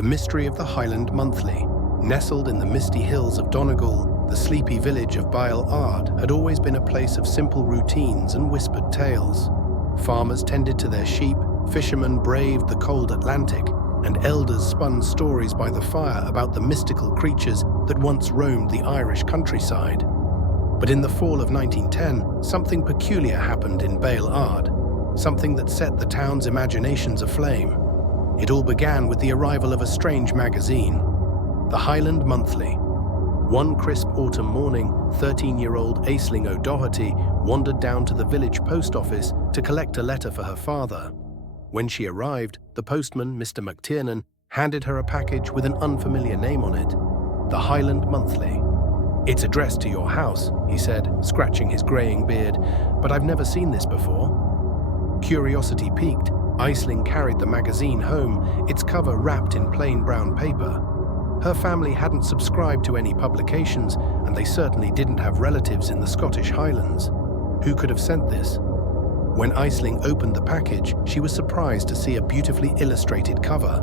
The mystery of the Highland Monthly. Nestled in the misty hills of Donegal, the sleepy village of Baile Ard had always been a place of simple routines and whispered tales. Farmers tended to their sheep, fishermen braved the cold Atlantic, and elders spun stories by the fire about the mystical creatures that once roamed the Irish countryside. But in the fall of 1910, something peculiar happened in Baile Ard, something that set the town's imaginations aflame. It all began with the arrival of a strange magazine, the Highland Monthly. One crisp autumn morning, 13-year-old Aisling O'Doherty wandered down to the village post office to collect a letter for her father. When she arrived, the postman, Mr. McTiernan, handed her a package with an unfamiliar name on it, the Highland Monthly. "It's addressed to your house," he said, scratching his greying beard, "but I've never seen this before." Curiosity piqued, Aisling carried the magazine home, its cover wrapped in plain brown paper. Her family hadn't subscribed to any publications, and they certainly didn't have relatives in the Scottish Highlands. Who could have sent this? When Aisling opened the package, she was surprised to see a beautifully illustrated cover.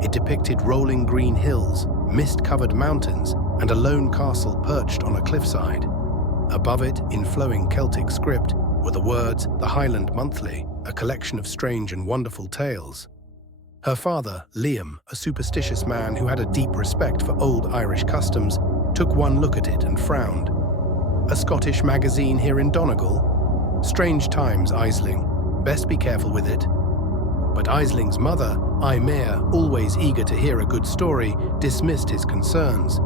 It depicted rolling green hills, mist-covered mountains, and a lone castle perched on a cliffside. Above it, in flowing Celtic script, were the words, "The Highland Monthly, a collection of strange and wonderful tales." Her father, Liam, a superstitious man who had a deep respect for old Irish customs, took one look at it and frowned. "A Scottish magazine here in Donegal? Strange times, Aisling. Best be careful with it." But Aisling's mother, Aimea, always eager to hear a good story, dismissed his concerns.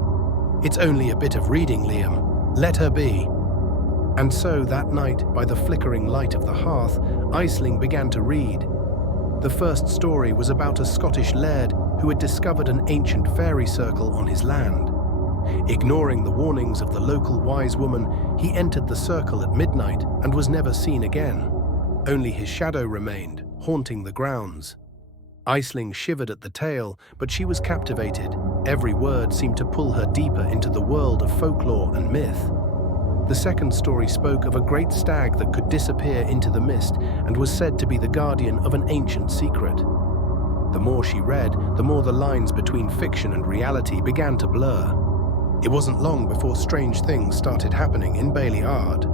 "It's only a bit of reading, Liam. Let her be." And so that night, by the flickering light of the hearth, Aisling began to read. The first story was about a Scottish laird who had discovered an ancient fairy circle on his land. Ignoring the warnings of the local wise woman, he entered the circle at midnight and was never seen again. Only his shadow remained, haunting the grounds. Aisling shivered at the tale, but she was captivated. Every word seemed to pull her deeper into the world of folklore and myth. The second story spoke of a great stag that could disappear into the mist and was said to be the guardian of an ancient secret. The more she read, the more the lines between fiction and reality began to blur. It wasn't long before strange things started happening in Baile Ard.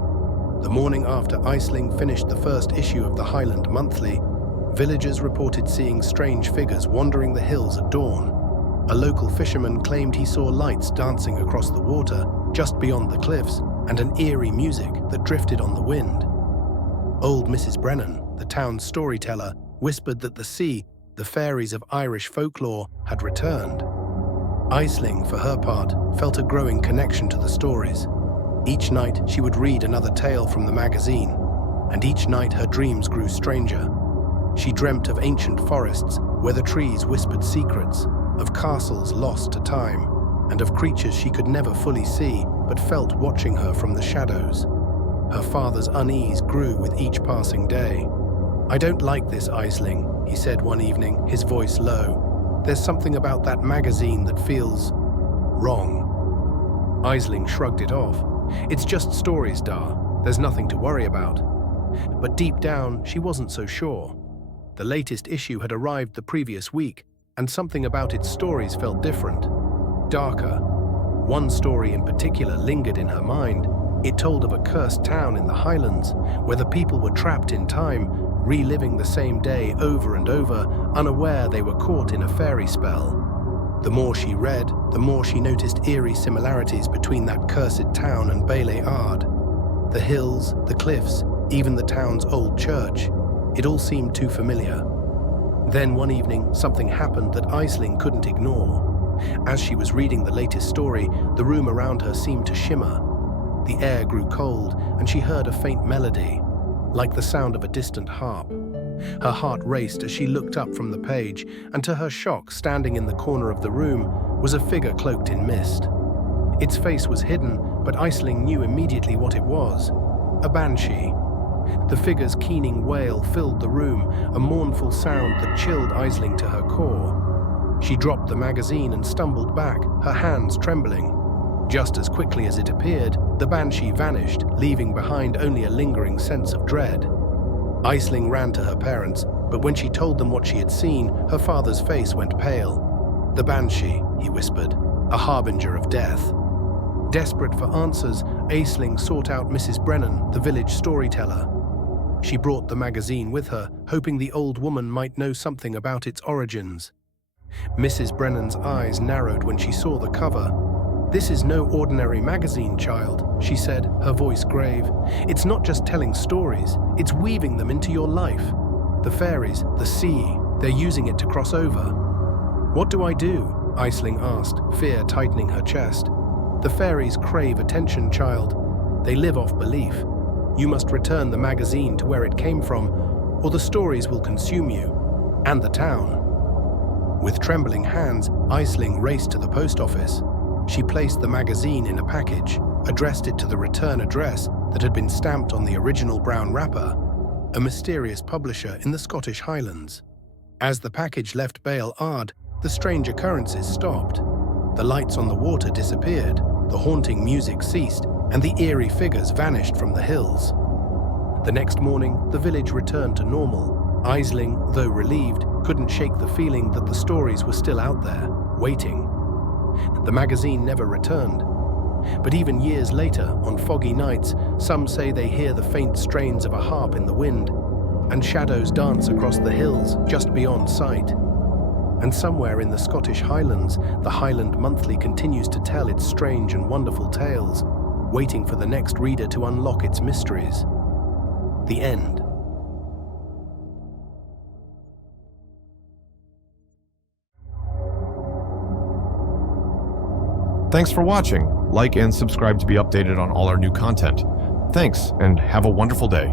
The morning after Aisling finished the first issue of the Highland Monthly, villagers reported seeing strange figures wandering the hills at dawn. A local fisherman claimed he saw lights dancing across the water just beyond the cliffs, and an eerie music that drifted on the wind. Old Mrs. Brennan, the town's storyteller, whispered that the sea, the fairies of Irish folklore, had returned. Aisling, for her part, felt a growing connection to the stories. Each night she would read another tale from the magazine, and each night her dreams grew stranger. She dreamt of ancient forests where the trees whispered secrets, of castles lost to time, and of creatures she could never fully see but felt watching her from the shadows. Her father's unease grew with each passing day. "I don't like this, Aisling," he said one evening, his voice low. "There's something about that magazine that feels wrong." Aisling shrugged it off. "It's just stories, Da. There's nothing to worry about." But deep down, she wasn't so sure. The latest issue had arrived the previous week, and something about its stories felt different, darker. One story in particular lingered in her mind. It told of a cursed town in the Highlands, where the people were trapped in time, reliving the same day over and over, unaware they were caught in a fairy spell. The more she read, the more she noticed eerie similarities between that cursed town and Baile Ard. The hills, the cliffs, even the town's old church. It all seemed too familiar. Then one evening, something happened that Aisling couldn't ignore. As she was reading the latest story, the room around her seemed to shimmer. The air grew cold, and she heard a faint melody, like the sound of a distant harp. Her heart raced as she looked up from the page, and to her shock, standing in the corner of the room, was a figure cloaked in mist. Its face was hidden, but Aisling knew immediately what it was: a banshee. The figure's keening wail filled the room, a mournful sound that chilled Aisling to her core. She dropped the magazine and stumbled back, her hands trembling. Just as quickly as it appeared, the banshee vanished, leaving behind only a lingering sense of dread. Aisling ran to her parents, but when she told them what she had seen, her father's face went pale. "The banshee," he whispered, "a harbinger of death." Desperate for answers, Aisling sought out Mrs. Brennan, the village storyteller. She brought the magazine with her, hoping the old woman might know something about its origins. Mrs. Brennan's eyes narrowed when she saw the cover. "This is no ordinary magazine, child," she said, her voice grave. "It's not just telling stories, it's weaving them into your life. The fairies, the sea, they're using it to cross over." "What do I do?" Aisling asked, fear tightening her chest. "The fairies crave attention, child. They live off belief. You must return the magazine to where it came from, or the stories will consume you, and the town." With trembling hands, Aisling raced to the post office. She placed the magazine in a package, addressed it to the return address that had been stamped on the original brown wrapper, a mysterious publisher in the Scottish Highlands. As the package left Baile Ard, the strange occurrences stopped. The lights on the water disappeared, the haunting music ceased, and the eerie figures vanished from the hills. The next morning, the village returned to normal. Aisling, though relieved, couldn't shake the feeling that the stories were still out there, waiting. The magazine never returned. But even years later, on foggy nights, some say they hear the faint strains of a harp in the wind, and shadows dance across the hills just beyond sight. And somewhere in the Scottish Highlands, the Highland Monthly continues to tell its strange and wonderful tales, waiting for the next reader to unlock its mysteries. The end. Thanks for watching. Like and subscribe to be updated on all our new content. Thanks, and have a wonderful day.